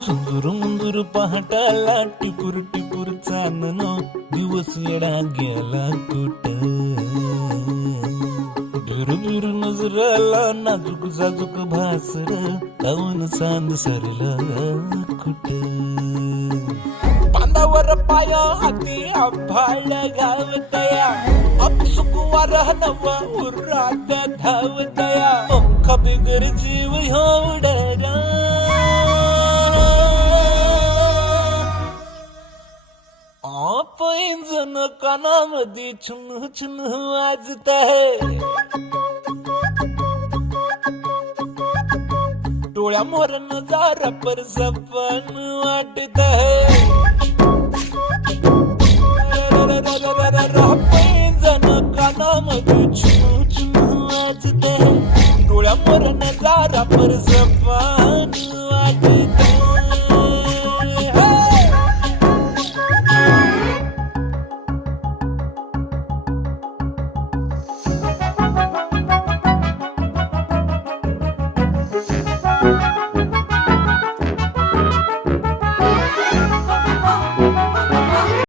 सुंदूर मुंदूर पहाटाला टिपूर टिपूर चांदण दिवस येडा गेला कुठ बिर नजराला नाजूक जाजूक भासर काऊन सांद सरला कुठ बांधावर पाया हाती आभाळ गावतया अपसुक वारह नवा उरात धावतया पंख बिगर जीव उडला पैंजण कानामध्ये चुन चुन वाजत आहे डोळ्या मोर नजारा पर सपन वाटत आहे पैंजण कानामध्ये चुन चुन वाजत आहे डोळ्या मोर नजारा पर सपन